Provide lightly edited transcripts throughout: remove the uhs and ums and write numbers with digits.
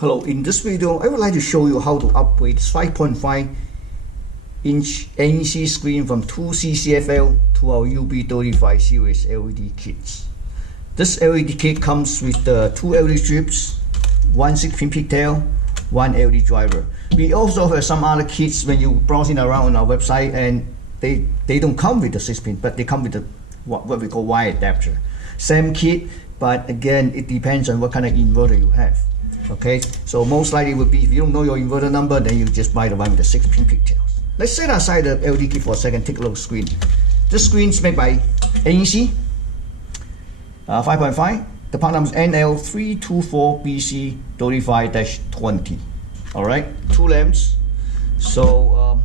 Hello, in this video I would like to show you how to upgrade 5.5-inch NEC screen from 2C CFL to our UB35 series LED kits. This LED kit comes with two LED strips, one 6-pin pigtail, one LED driver. We also have some other kits when you browsing around on our website, and they don't come with the 6-pin, but they come with the what we call wire adapter. Same kit, but again it depends on what kind of inverter you have. Okay, so most likely would be if you don't know your inverter number, then you just buy the one with the 6-pin pigtails. Let's set aside the LED kit for a second. Take a look at the screen. This screen is made by NEC 5.5. The part number is NL3224BC35-20. All right, two lamps. So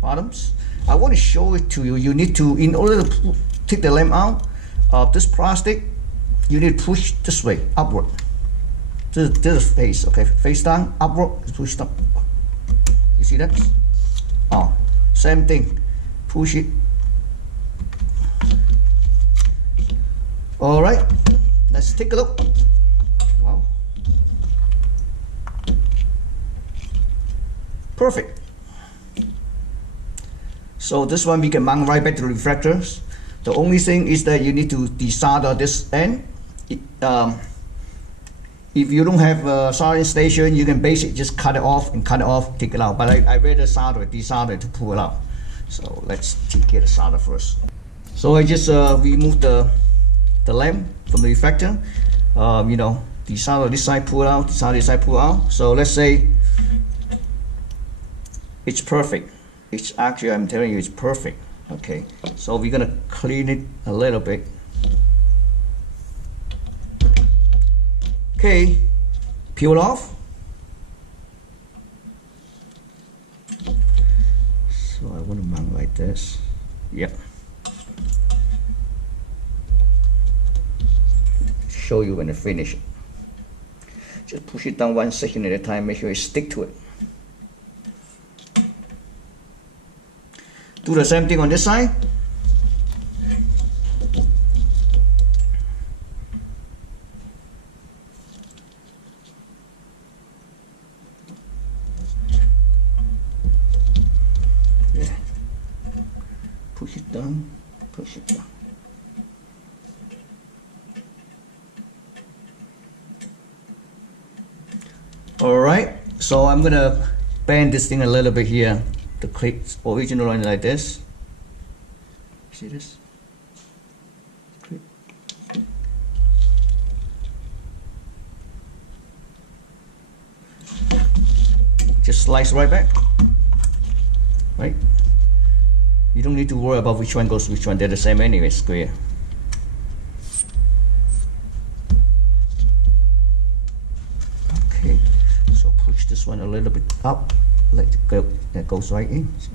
bottoms. I want to show it to you. You need to, in order to take the lamp out of this plastic, you need to push this way, upward. This is face, okay, face down, upward, push up. You see that? Oh, same thing, push it. All right, let's take a look. Wow. Perfect. So this one we can mount right back to the reflectors. The only thing is that you need to desolder this end. If you don't have a soldering station, you can basically just cut it off, take it out. But I rather desolder to pull it out. So let's get a solder first. So I just removed the lamp from the reflector. You know, desolder this side, pull it out, desolder this side, pull it out. So let's say it's perfect. It's actually, I'm telling you, it's perfect. Okay, so we're gonna clean it a little bit. Okay, peel off. So I want to mount like this. Yep. Show you when I finish it. Just push it down 1 second at a time. Make sure you stick to it. Do the same thing on this side. Yeah. Push it down, push it down. All right, so I'm gonna bend this thing a little bit here. The clips original line like this. See this? Clip. Just slice right back. Right? You don't need to worry about which one goes which one. They're the same anyway, square. Okay, so push this one a little bit up. Let it go, that goes right in. So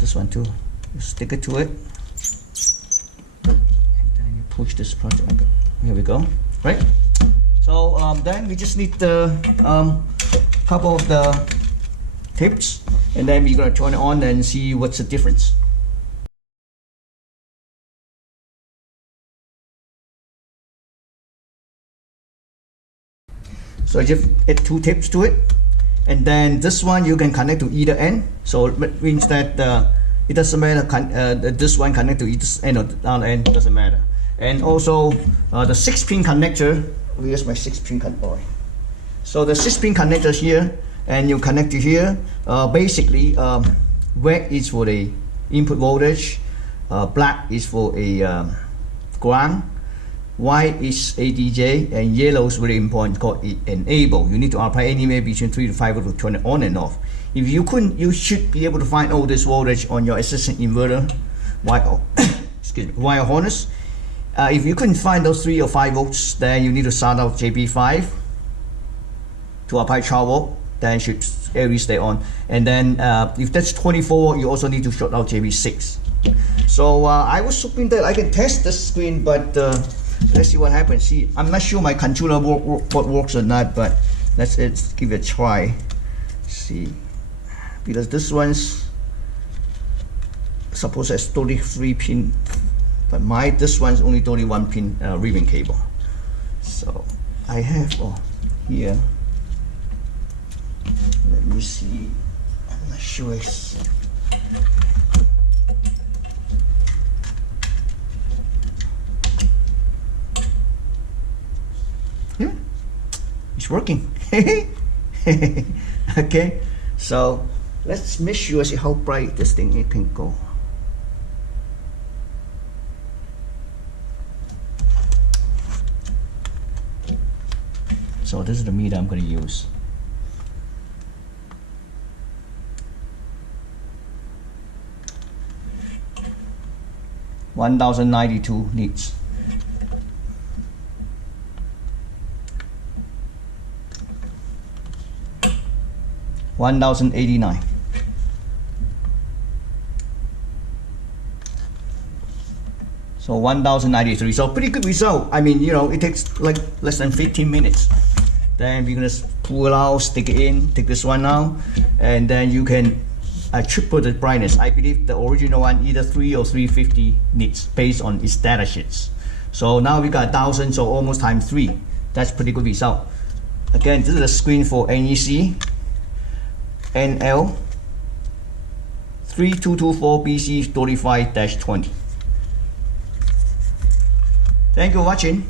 this one too, you stick it to it, and then you push this project. Here we go. Right. So then we just need the couple of the tips, and then we're gonna turn it on and see what's the difference. So I just add 2 tips to it. And then this one you can connect to either end, so it means that it doesn't matter. This one connect to either end or the other end, doesn't matter. And also the 6-pin connector. Here's my 6-pin connector. So the 6-pin connector here, and you connect to here. Basically, red is for the input voltage, black is for a ground. White is ADJ, and yellow is very important, called enable. You need to apply anywhere between 3 to 5 volts to turn it on and off. If you couldn't, you should be able to find all this voltage on your existing inverter wire harness. If you couldn't find those 3 or 5 volts, then you need to start out JB5 to apply 12 volt. Then it should always stay on. And then if that's 24 volt, you also need to short out JB6. So I was hoping that I can test this screen, but let's see what happens. See, I'm not sure my controller what works or not, but let's give it a try. See, because this one's supposed to have 33 pin, but this one's only 31 pin ribbon cable. So I have here. Let me see. I'm not sure. It's working. Okay, so let's make sure see how bright this thing it can go. So this is the meter I'm going to use. (1092 nits). (1089). So 1093. So pretty good result. I mean, you know, it takes like less than 15 minutes. Then we're gonna pull it out, stick it in, take this one out, and then you can triple the brightness. I believe the original one either 3 or 350 nits based on its data sheets. So now we got 1000, so almost times 3. That's pretty good result. Again, this is a screen for NEC NL3224BC35-20. Thank you for watching.